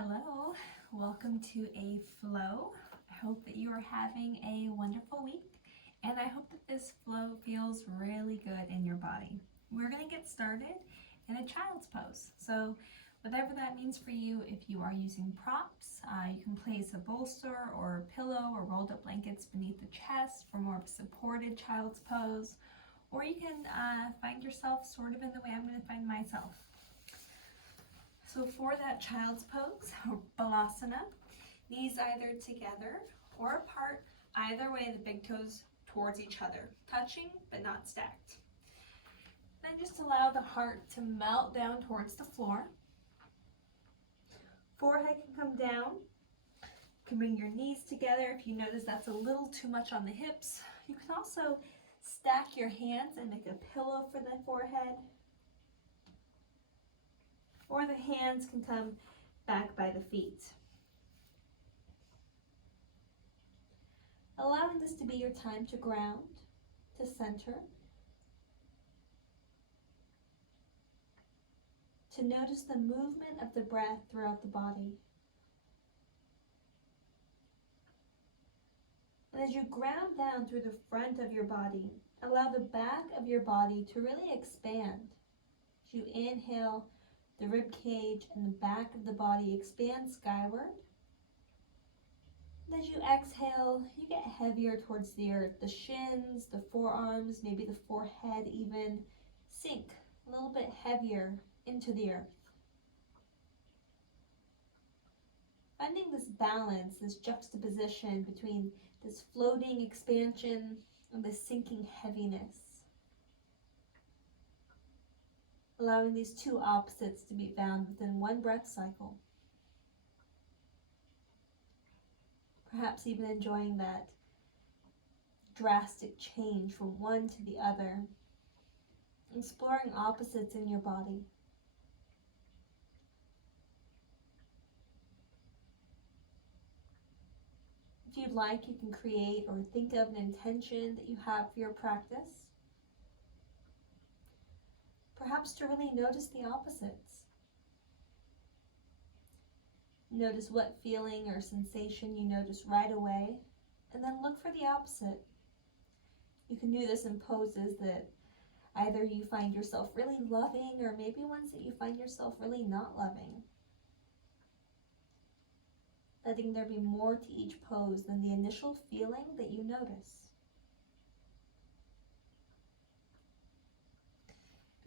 Hello, welcome to a flow. I hope that you are having a wonderful week, and I hope that this flow feels really good in your body. We're going to get started in a child's pose. So whatever that means for you, if you are using props, you can place a bolster or a pillow or rolled up blankets beneath the chest for more of a supported child's pose, or you can find yourself sort of in the way I'm going to find myself. So for that child's pose, or balasana, knees either together or apart, either way the big toes towards each other, touching but not stacked. Then just allow the heart to melt down towards the floor. Forehead can come down. You can bring your knees together if you notice that's a little too much on the hips. You can also stack your hands and make a pillow for the forehead. Or the hands can come back by the feet. Allowing this to be your time to ground, to center, to notice the movement of the breath throughout the body. And as you ground down through the front of your body, allow the back of your body to really expand. As you inhale, the rib cage and the back of the body expand skyward. And as you exhale, you get heavier towards the earth. The shins, the forearms, maybe the forehead even sink a little bit heavier into the earth. Finding this balance, this juxtaposition between this floating expansion and this sinking heaviness. Allowing these two opposites to be found within one breath cycle. Perhaps even enjoying that drastic change from one to the other. Exploring opposites in your body. If you'd like, you can create or think of an intention that you have for your practice. Perhaps to really notice the opposites. Notice what feeling or sensation you notice right away, and then look for the opposite. You can do this in poses that either you find yourself really loving, or maybe ones that you find yourself really not loving. Letting there be more to each pose than the initial feeling that you notice.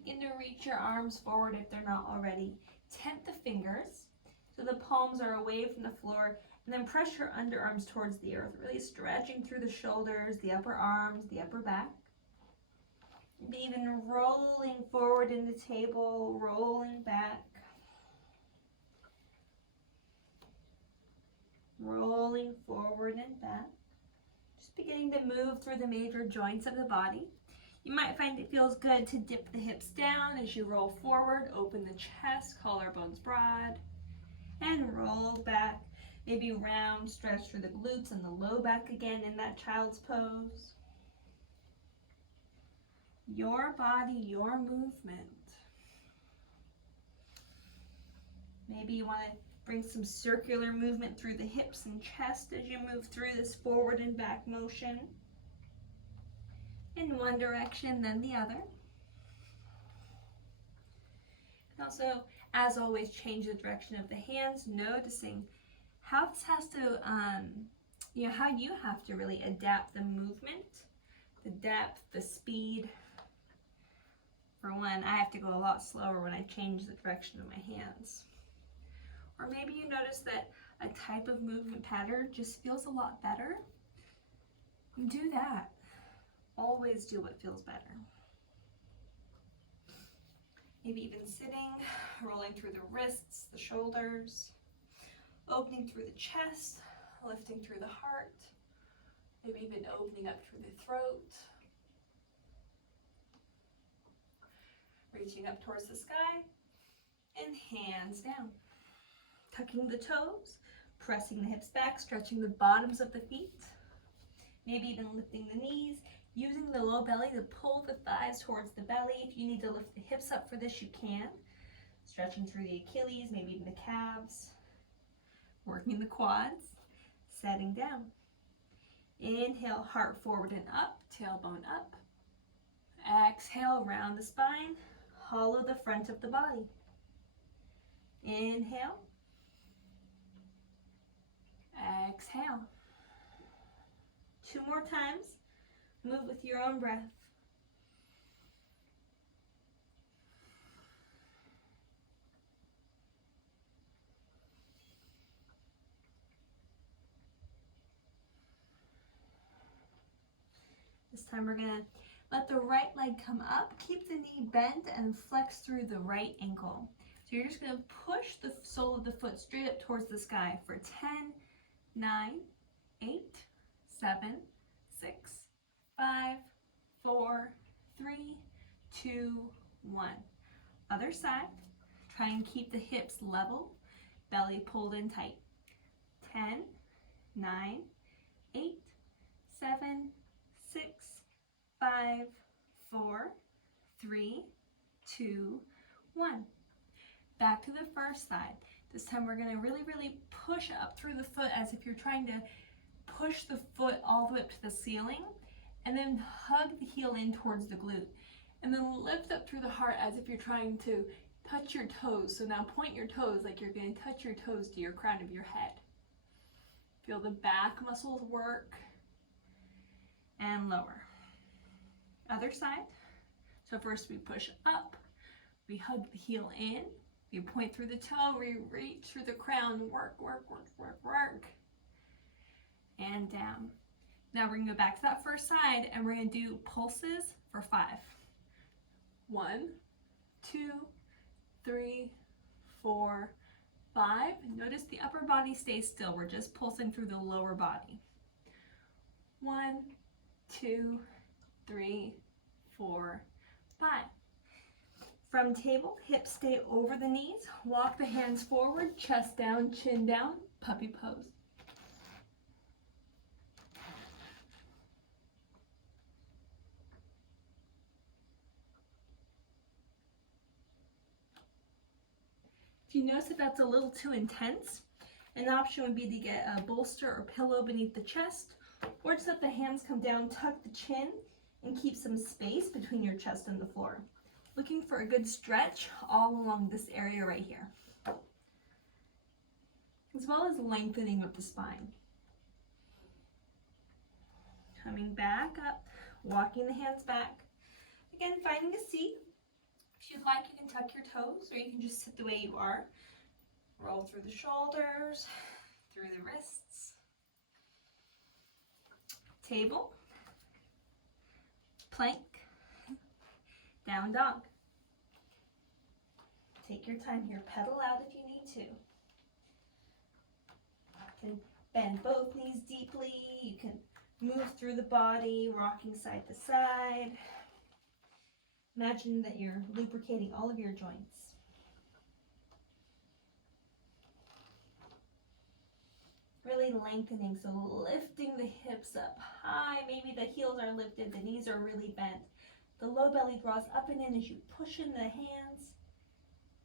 Begin to reach your arms forward if they're not already. Tent the fingers so the palms are away from the floor, and then press your underarms towards the earth, really stretching through the shoulders, the upper arms, the upper back. Maybe even rolling forward in the table, rolling back. Rolling forward and back. Just beginning to move through the major joints of the body. You might find it feels good to dip the hips down as you roll forward, open the chest, collarbones broad, and roll back. Maybe round, stretch through the glutes and the low back again in that child's pose. Your body, your movement. Maybe you want to bring some circular movement through the hips and chest as you move through this forward and back motion. In one direction, then the other. And also, as always, change the direction of the hands, noticing how this has to, how you have to really adapt the movement, the depth, the speed. For one, I have to go a lot slower when I change the direction of my hands. Or maybe you notice that a type of movement pattern just feels a lot better. You do that. Always do what feels better. Maybe even sitting, rolling through the wrists, the shoulders, opening through the chest, lifting through the heart, maybe even opening up through the throat, reaching up towards the sky, and hands down. Tucking the toes, pressing the hips back, stretching the bottoms of the feet, maybe even lifting the knees, using the low belly to pull the thighs towards the belly. If you need to lift the hips up for this, you can. Stretching through the Achilles, maybe even the calves. working the quads, setting down. Inhale, heart forward and up, tailbone up. Exhale, round the spine, hollow the front of the body. Inhale. Exhale. 2 more times. Move with your own breath. This time we're going to let the right leg come up, keep the knee bent, and flex through the right ankle. So you're just going to push the sole of the foot straight up towards the sky for 10, 9, 8, 7, 6, 5, 4, 3, 2, 1. Other side. Try and keep the hips level, belly pulled in tight. 10, 9, 8, 7, 6, 5, 4, 3, 2, 1. Back to the first side. This time we're going to really push up through the foot as if you're trying to push the foot all the way up to the ceiling, and then hug the heel in towards the glute. And then lift up through the heart as if you're trying to touch your toes. So now point your toes like you're going to touch your toes to your crown of your head. Feel the back muscles work. And lower. Other side. So first we push up, we hug the heel in, we point through the toe, we reach through the crown, work, and down. Now we're going to go back to that first side and we're going to do pulses for 5. 1, 2, 3, 4, 5. Notice the upper body stays still. We're just pulsing through the lower body. 1, 2, 3, 4, 5. From table, hips stay over the knees. Walk the hands forward, chest down, chin down, puppy pose. If you notice that that's a little too intense, an option would be to get a bolster or pillow beneath the chest, or just let the hands come down, tuck the chin, and keep some space between your chest and the floor. Looking for a good stretch all along this area right here, as well as lengthening of the spine. Coming back up, walking the hands back. Again, finding a seat. If you'd like, you can tuck your toes, or you can just sit the way you are. Roll through the shoulders, through the wrists. Table, plank, down dog. Take your time here, pedal out if you need to. You can bend both knees deeply, you can move through the body, rocking side to side. Imagine that you're lubricating all of your joints. Really lengthening, so lifting the hips up high. Maybe the heels are lifted, the knees are really bent. The low belly draws up and in as you push in the hands.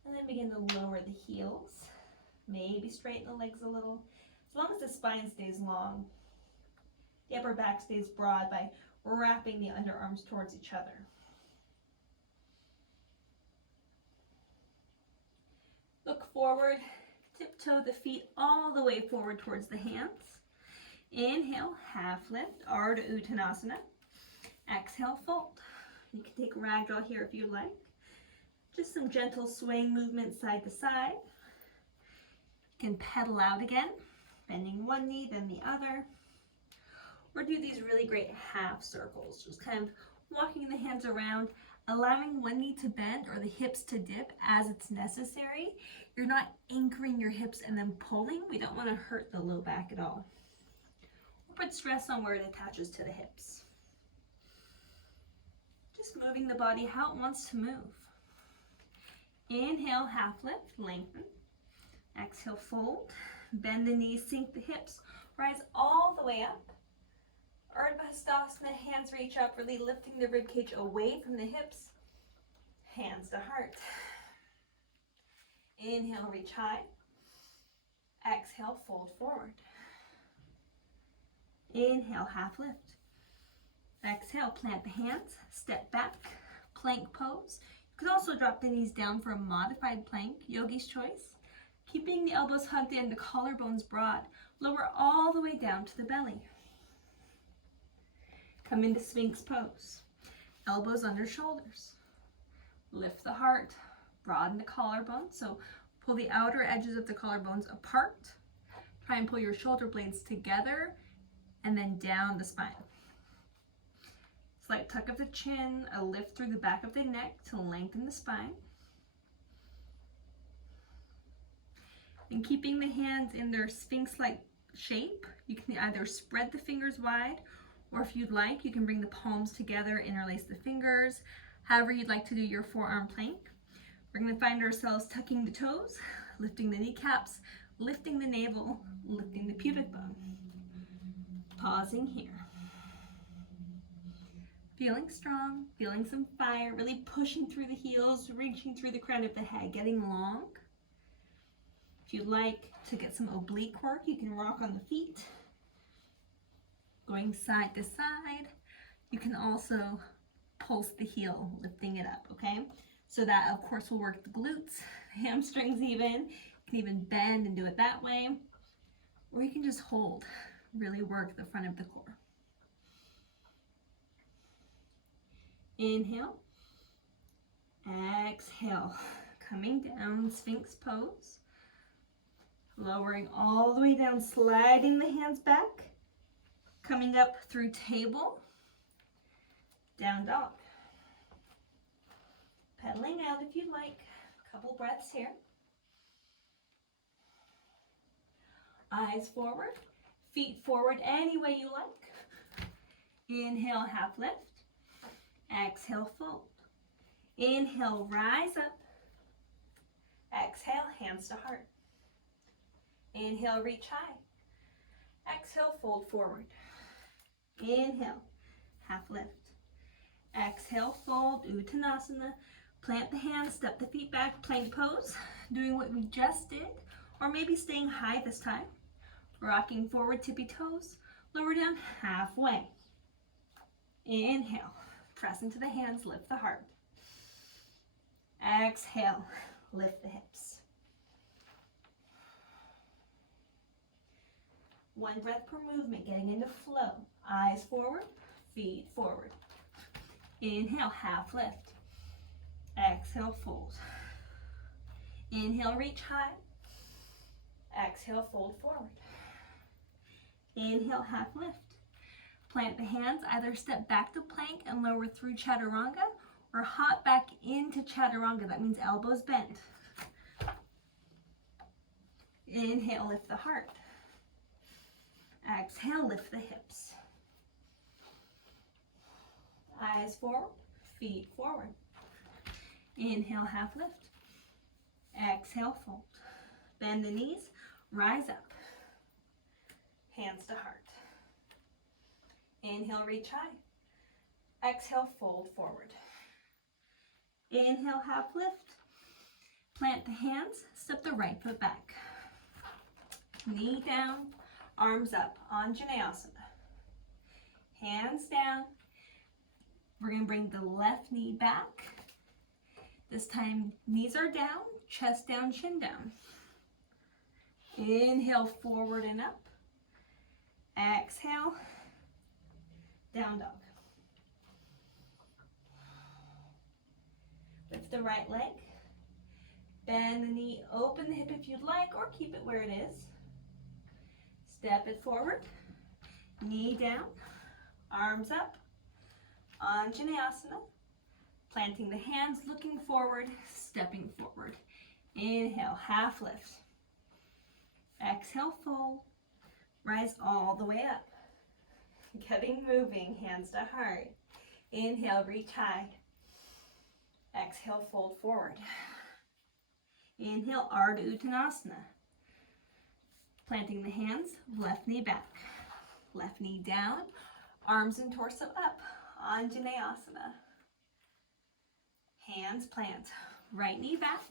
And then begin to lower the heels. Maybe straighten the legs a little. As long as the spine stays long. The upper back stays broad by wrapping the underarms towards each other. Look forward, tiptoe the feet all the way forward towards the hands. Inhale, half lift, Ardha Uttanasana. Exhale, fold. You can take ragdoll here if you like. Just some gentle swaying movement side to side. You can pedal out again, bending one knee, then the other. Or do these really great half circles, just kind of walking the hands around, allowing one knee to bend or the hips to dip as it's necessary. You're not anchoring your hips and then pulling. We don't want to hurt the low back at all. Or put stress on where it attaches to the hips. Just moving the body how it wants to move. Inhale, half lift, lengthen. Exhale, fold. Bend the knees, sink the hips. Rise all the way up. Ardha Hastasana, hands reach up, really lifting the ribcage away from the hips. Hands to heart. Inhale, reach high. Exhale, fold forward. Inhale, half lift. Exhale, plant the hands, step back, plank pose. You could also drop the knees down for a modified plank, yogi's choice. Keeping the elbows hugged in, the collarbones broad. Lower all the way down to the belly. Come into Sphinx pose. Elbows under shoulders. Lift the heart, broaden the collarbone. So pull the outer edges of the collarbones apart. Try and pull your shoulder blades together and then down the spine. Slight tuck of the chin, a lift through the back of the neck to lengthen the spine. And keeping the hands in their sphinx-like shape, you can either spread the fingers wide, or if you'd like, you can bring the palms together, interlace the fingers, however you'd like to do your forearm plank. We're going to find ourselves tucking the toes, lifting the kneecaps, lifting the navel, lifting the pubic bone. Pausing here. Feeling strong, feeling some fire, really pushing through the heels, reaching through the crown of the head, getting long. If you'd like to get some oblique work, you can rock on the feet, going side to side. You can also pulse the heel, lifting it up, okay? So that, of course, will work the glutes, hamstrings even. You can even bend and do it that way. Or you can just hold, really work the front of the core. Inhale, exhale, coming down, Sphinx pose. Lowering all the way down, sliding the hands back, coming up through table, down dog. Pedaling out if you'd like, a couple breaths here. Eyes forward, feet forward any way you like. Inhale, half lift. Exhale, fold. Inhale, rise up. Exhale, hands to heart. Inhale, reach high. Exhale, fold forward. Inhale, half lift. Exhale, fold, Uttanasana. Plant the hands, step the feet back, plank pose. Doing what we just did, or maybe staying high this time. Rocking forward, tippy toes. Lower down halfway. Inhale, press into the hands, lift the heart. Exhale, lift the hips. One breath per movement, getting into flow. Eyes forward, feet forward. Inhale, half lift. Exhale, fold. Inhale, reach high. Exhale, fold forward. Inhale, half lift. Plant the hands, either step back to plank and lower through chaturanga, or hop back into chaturanga. That means elbows bent. Inhale, lift the heart. Exhale, lift the hips. Eyes forward, feet forward. Inhale, half lift. Exhale, fold. Bend the knees, rise up. Hands to heart. Inhale, reach high. Exhale, fold forward. Inhale, half lift. Plant the hands, step the right foot back. Knee down, arms up, Anjaneyasana. Hands down. We're going to bring the left knee back. This time, knees are down, chest down, chin down. Inhale, forward and up. Exhale, down dog. Lift the right leg. Bend the knee, open the hip if you'd like, or keep it where it is. Step it forward. Knee down, arms up. Anjaneyasana. Planting the hands, looking forward, stepping forward. Inhale, half lift. Exhale, fold. Rise all the way up. Getting moving, hands to heart. Inhale, reach high. Exhale, fold forward. Inhale, Ardha Uttanasana. Planting the hands, left knee back. Left knee down, arms and torso up. Anjaneyasana. Hands plant. Right knee back.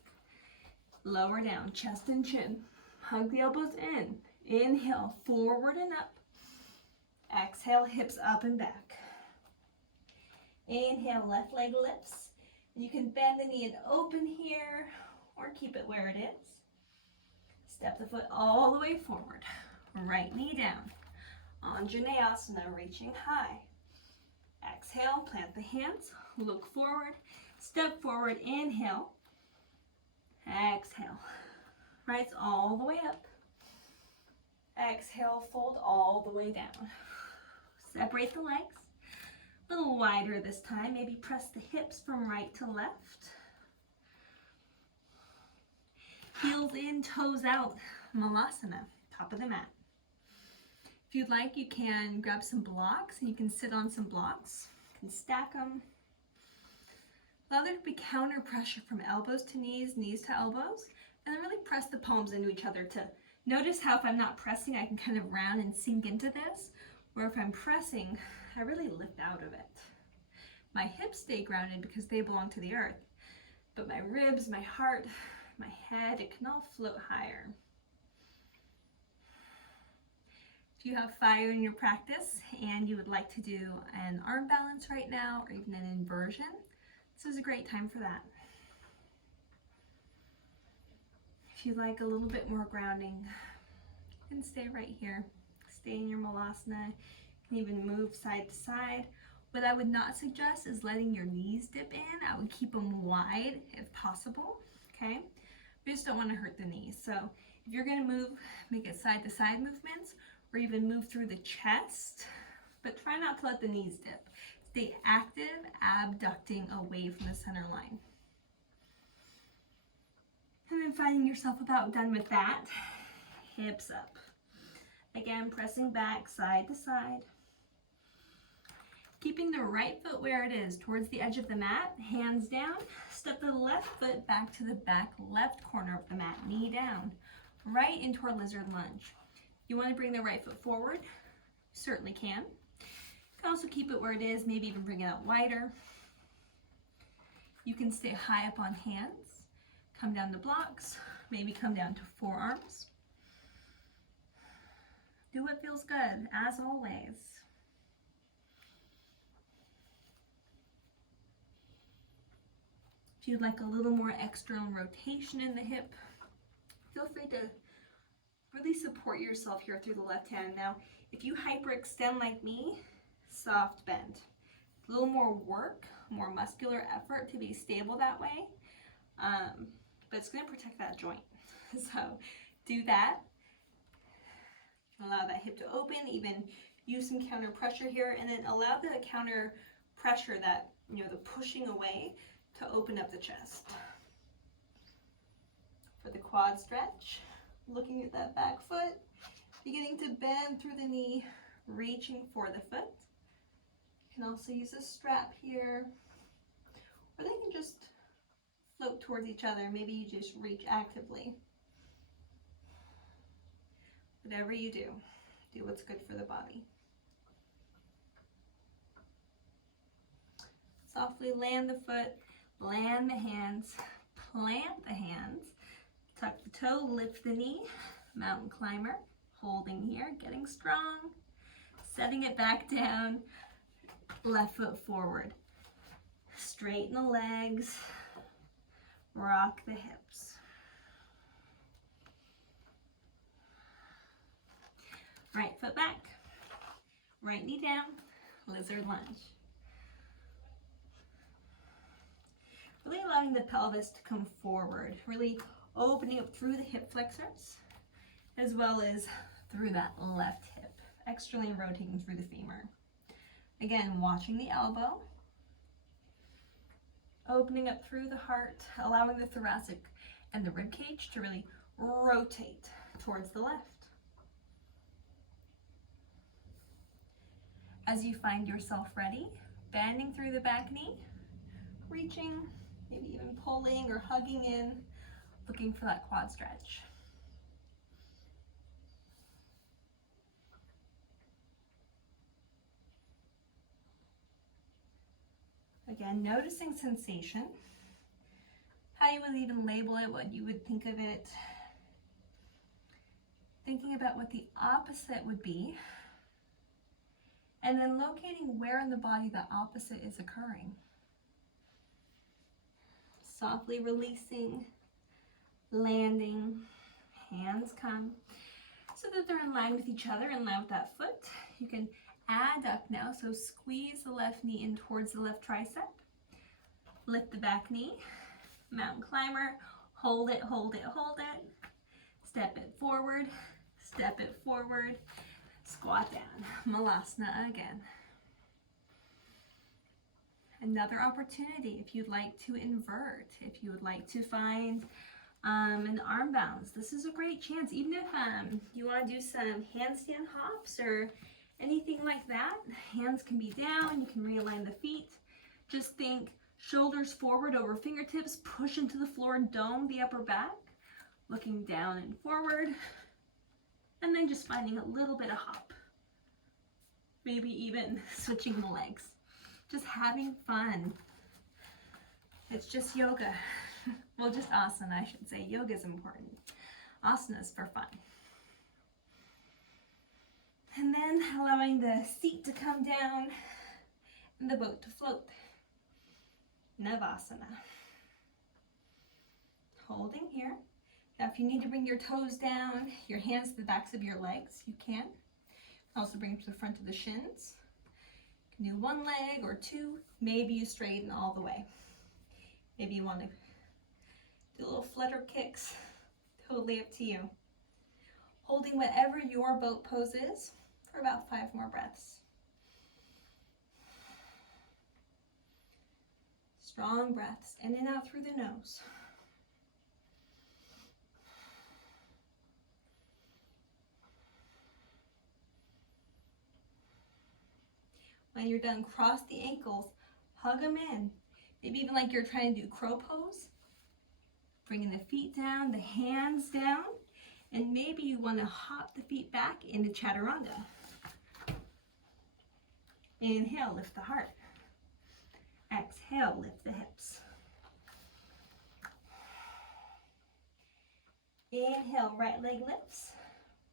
Lower down, chest and chin. Hug the elbows in. Inhale, forward and up. Exhale, hips up and back. Inhale, left leg lifts. You can bend the knee and open here, or keep it where it is. Step the foot all the way forward. Right knee down. Anjaneyasana, reaching high. Exhale, plant the hands, look forward, step forward, inhale. Exhale, rise all the way up. Exhale, fold all the way down. Separate the legs. A little wider this time. Maybe press the hips from right to left. Heels in, toes out. Malasana, top of the mat. If you'd like, you can grab some blocks and you can sit on some blocks. You can stack them. Allow there to be counter pressure from elbows to knees, knees to elbows, and then really press the palms into each other to notice how if I'm not pressing, I can kind of round and sink into this, or if I'm pressing, I really lift out of it. My hips stay grounded because they belong to the earth, but my ribs, my heart, my head, it can all float higher. If you have fire in your practice and you would like to do an arm balance right now, or even an inversion, this is a great time for that. If you'd like a little bit more grounding, you can stay right here. Stay in your malasana. You can even move side to side. What I would not suggest is letting your knees dip in. I would keep them wide if possible, okay? We just don't want to hurt the knees. So if you're going to move, make it side to side movements, or even move through the chest, but try not to let the knees dip. Stay active, abducting away from the center line. And then finding yourself about done with that, hips up. Again, pressing back side to side. Keeping the right foot where it is, towards the edge of the mat, hands down. Step the left foot back to the back left corner of the mat, knee down, right into our lizard lunge. You want to bring the right foot forward? Certainly can. You can also keep it where it is, maybe even bring it out wider. You can stay high up on hands, come down to blocks, maybe come down to forearms. Do what feels good, as always. If you'd like a little more external rotation in the hip, feel free to really support yourself here through the left hand. Now, if you hyperextend like me, soft bend. A little more work, more muscular effort to be stable that way, but it's going to protect that joint. So do that. Allow that hip to open, even use some counter pressure here, and then allow the counter pressure, that, the pushing away, to open up the chest. For the quad stretch, looking at that back foot, beginning to bend through the knee, reaching for the foot. You can also use a strap here, or they can just float towards each other. Maybe you just reach actively. Whatever you do, do what's good for the body. Softly land the foot, land the hands, plant the hands, tuck the toe, lift the knee, mountain climber, holding here, getting strong, setting it back down, left foot forward. Straighten the legs, rock the hips. Right foot back, right knee down, lizard lunge. Really allowing the pelvis to come forward, really opening up through the hip flexors, as well as through that left hip, externally rotating through the femur. Again, watching the elbow, opening up through the heart, allowing the thoracic and the rib cage to really rotate towards the left. As you find yourself ready, bending through the back knee, reaching, maybe even pulling or hugging in, looking for that quad stretch. Again, noticing sensation, how you would even label it, what you would think of it. thinking about what the opposite would be, and then locating where in the body the opposite is occurring. Softly releasing, landing, hands come so that they're in line with each other, in line with that foot. You can adduct now, so squeeze the left knee in towards the left tricep. Lift the back knee, mountain climber, hold it, hold it, hold it. Step it forward, squat down. Malasana again. Another opportunity if you'd like to invert, if you would like to find an arm bounce. This is a great chance, even if you want to do some handstand hops or anything like that. Hands can be down, you can realign the feet. Just think shoulders forward over fingertips, push into the floor, dome the upper back, looking down and forward, and then just finding a little bit of hop. Maybe even switching the legs. Just having fun. It's just yoga. Well, just asana, I should say. Yoga is important. Asana is for fun. And then allowing the seat to come down and the boat to float. Navasana. Holding here. Now if you need to bring your toes down, your hands to the backs of your legs, you can. Also bring them to the front of the shins. You can do one leg or two. Maybe you straighten all the way. Maybe you want to do little flutter kicks. Totally up to you. Holding whatever your boat pose is for about 5 more breaths. Strong breaths in and out through the nose. When you're done, cross the ankles, hug them in. Maybe even like you're trying to do crow pose. Bringing the feet down, the hands down, and maybe you want to hop the feet back into chaturanga. Inhale, lift the heart. Exhale, lift the hips. Inhale, right leg lifts.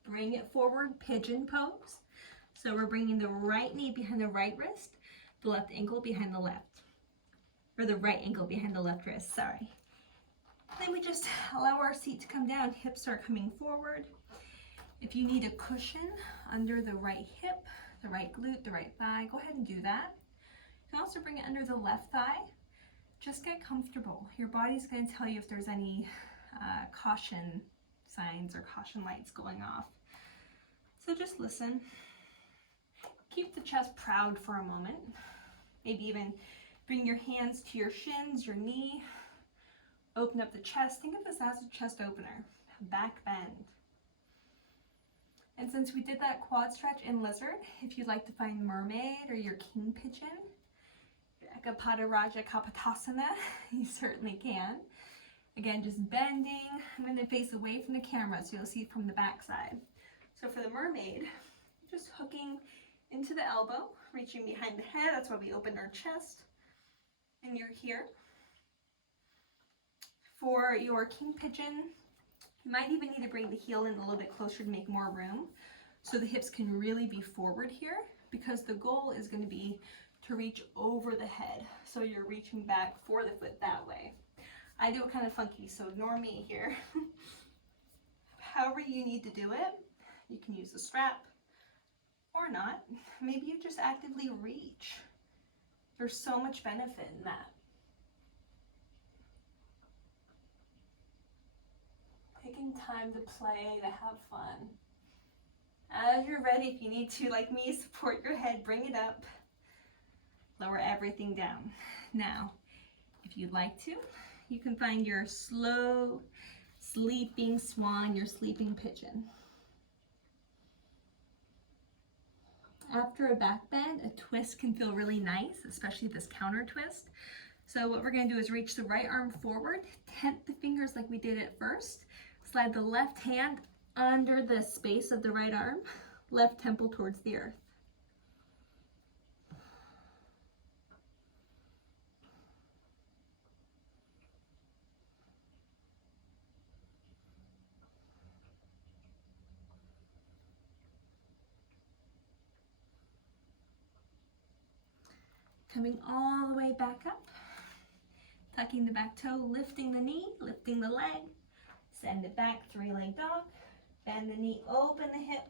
Bring it forward, pigeon pose. So we're bringing the right knee behind the right wrist, the left ankle behind the left. Or the right ankle behind the left wrist, sorry. Then we just allow our seat to come down, hips are coming forward. If you need a cushion under the right hip, the right glute, the right thigh, go ahead and do that. You can also bring it under the left thigh. Just get comfortable. Your body's going to tell you if there's any caution signs or caution lights going off. So just listen. Keep the chest proud for a moment. Maybe even bring your hands to your shins, your knee. Open up the chest. Think of this as a chest opener. Back bend. And since we did that quad stretch in lizard, if you'd like to find mermaid or your king pigeon, your Ekapada Raja Kapotasana, you certainly can. Again, just bending. I'm going to face away from the camera so you'll see it from the back side. So for the mermaid, just hooking into the elbow, reaching behind the head. That's why we opened our chest. And you're here. For your king pigeon, you might even need to bring the heel in a little bit closer to make more room so the hips can really be forward here, because the goal is going to be to reach over the head. So you're reaching back for the foot that way. I do it kind of funky, so ignore me here. However you need to do it, you can use a strap or not. Maybe you just actively reach. There's so much benefit in that. Taking time to play, to have fun. As you're ready, if you need to, like me, support your head, bring it up. Lower everything down. Now, if you'd like to, you can find your slow sleeping swan, your sleeping pigeon. After a back bend, a twist can feel really nice, especially this counter twist. So what we're going to do is reach the right arm forward, tent the fingers like we did at first, slide the left hand under the space of the right arm, left temple towards the earth. Coming all the way back up, tucking the back toe, lifting the knee, lifting the leg, send it back, three-leg dog, bend the knee, open the hip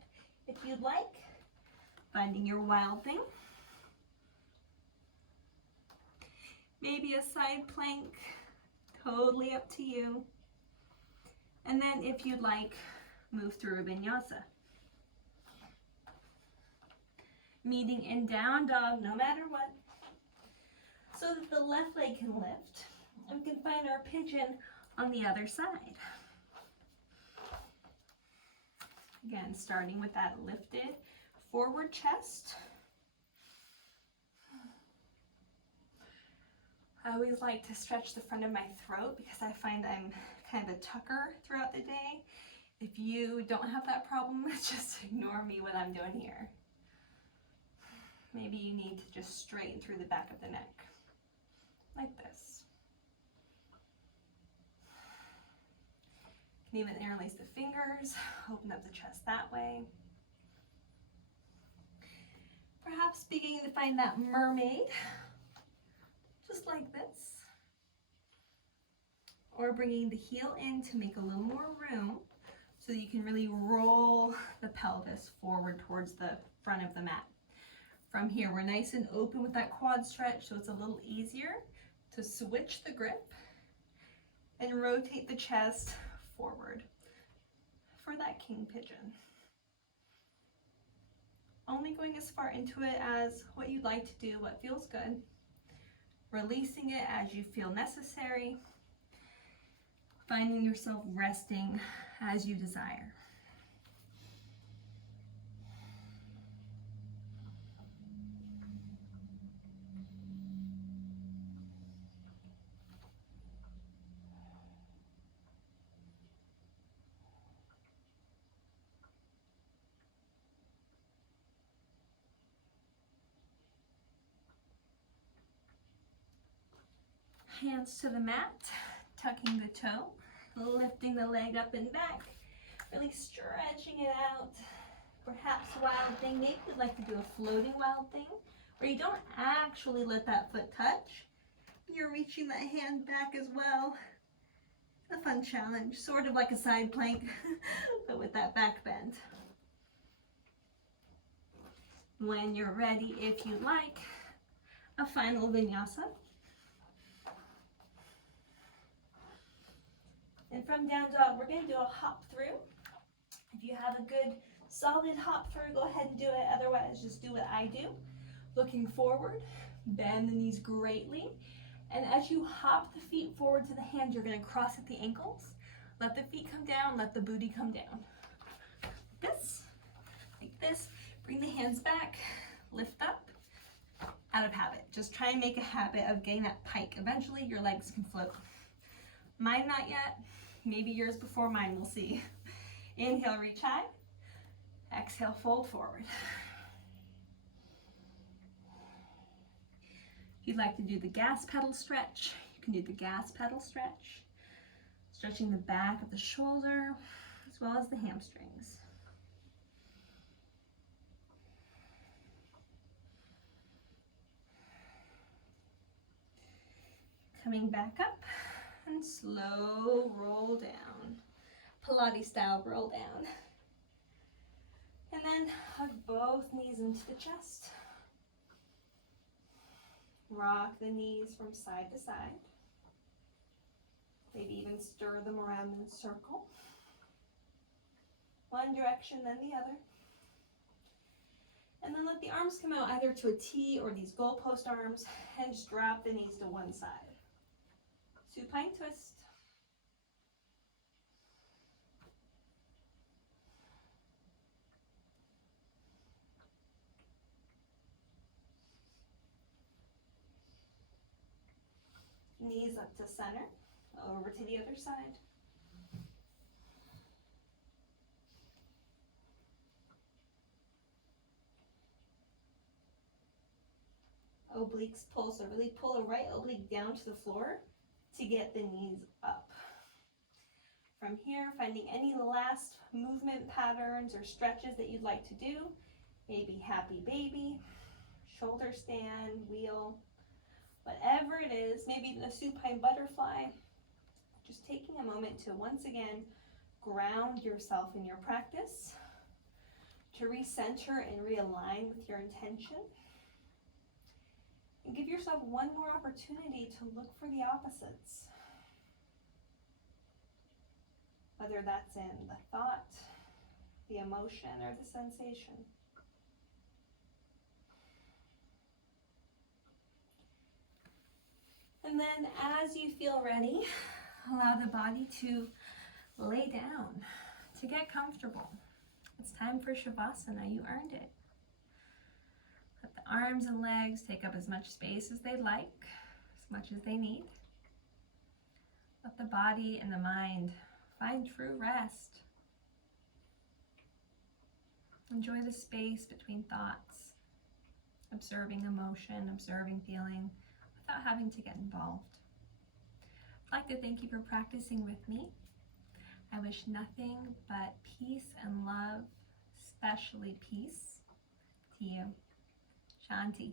if you'd like, finding your wild thing. Maybe a side plank, totally up to you. And then if you'd like, move through a vinyasa. Meeting in down dog no matter what, so that the left leg can lift and we can find our pigeon on the other side. Again, starting with that lifted forward chest. I always like to stretch the front of my throat because I find I'm kind of a tucker throughout the day. If you don't have that problem, just ignore me when I'm doing here. Maybe you need to just straighten through the back of the neck, like this. You can even interlace the fingers, open up the chest that way. Perhaps beginning to find that mermaid, just like this. Or bringing the heel in to make a little more room so that you can really roll the pelvis forward towards the front of the mat. From here, we're nice and open with that quad stretch, so it's a little easier to switch the grip and rotate the chest forward for that king pigeon. Only going as far into it as what you'd like to do, what feels good. Releasing it as you feel necessary. Finding yourself resting as you desire. Hands to the mat, tucking the toe, lifting the leg up and back, really stretching it out. Perhaps wild thing, maybe you'd like to do a floating wild thing, where you don't actually let that foot touch. You're reaching that hand back as well. A fun challenge, sort of like a side plank, but with that back bend. When you're ready, if you like, a final vinyasa. And from down dog, we're going to do a hop through. If you have a good solid hop through, go ahead and do it. Otherwise, just do what I do. Looking forward, bend the knees greatly. And as you hop the feet forward to the hands, you're going to cross at the ankles. Let the feet come down, let the booty come down. Like this. Bring the hands back, lift up. Out of habit. Just try and make a habit of getting that pike. Eventually, your legs can float. Mine not yet. Maybe yours before mine, we'll see. Inhale, reach high. Exhale, fold forward. If you'd like to do the gas pedal stretch, you can do the gas pedal stretch. Stretching the back of the shoulder, as well as the hamstrings. Coming back up. And slow roll down. Pilates style roll down. And then hug both knees into the chest. Rock the knees from side to side. Maybe even stir them around in a circle. One direction, then the other. And then let the arms come out either to a T or these goalpost arms, and just drop the knees to one side. Supine twist. Knees up to center, over to the other side. Obliques pull, so really pull a right oblique down to the floor to get the knees up. From here, finding any last movement patterns or stretches that you'd like to do. Maybe happy baby, shoulder stand, wheel, Whatever it is, maybe the supine butterfly, just taking a moment to once again ground yourself in your practice, to recenter and realign with your intention. And give yourself one more opportunity to look for the opposites. Whether that's in the thought, the emotion, or the sensation. And then as you feel ready, allow the body to lay down, to get comfortable. It's time for savasana. You earned it. Let the arms and legs take up as much space as they like, as much as they need. Let the body and the mind find true rest. Enjoy the space between thoughts, observing emotion, observing feeling, without having to get involved. I'd like to thank you for practicing with me. I wish nothing but peace and love, especially peace, to you. Shanti.